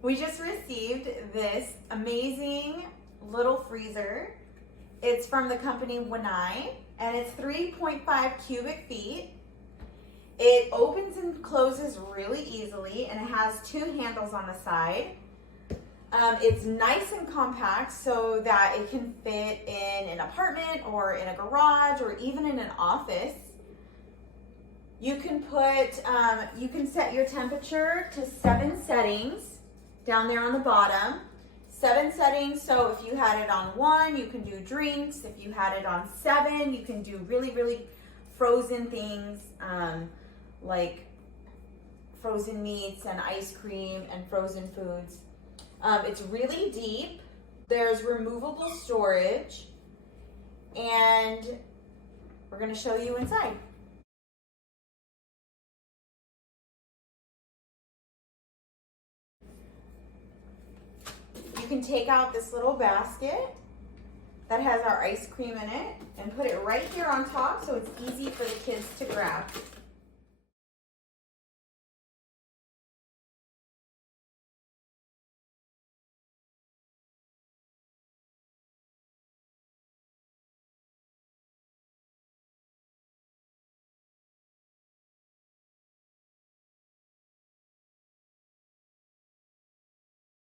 We just received this amazing little freezer. It's from the company WANAI, and it's 3.5 cubic feet. It opens and closes really easily, and it has 2 handles on the side. It's nice and compact so that it can fit in an apartment or in a garage or even in an office. You can you can set your temperature to 7 settings down there on the bottom. 7 settings, so if you had it on 1, you can do drinks. If you had it on 7, you can do really, really frozen things like frozen meats and ice cream and frozen foods. It's really deep. There's removable storage, and we're going to show you inside. You can take out this little basket that has our ice cream in it and put it right here on top so it's easy for the kids to grab.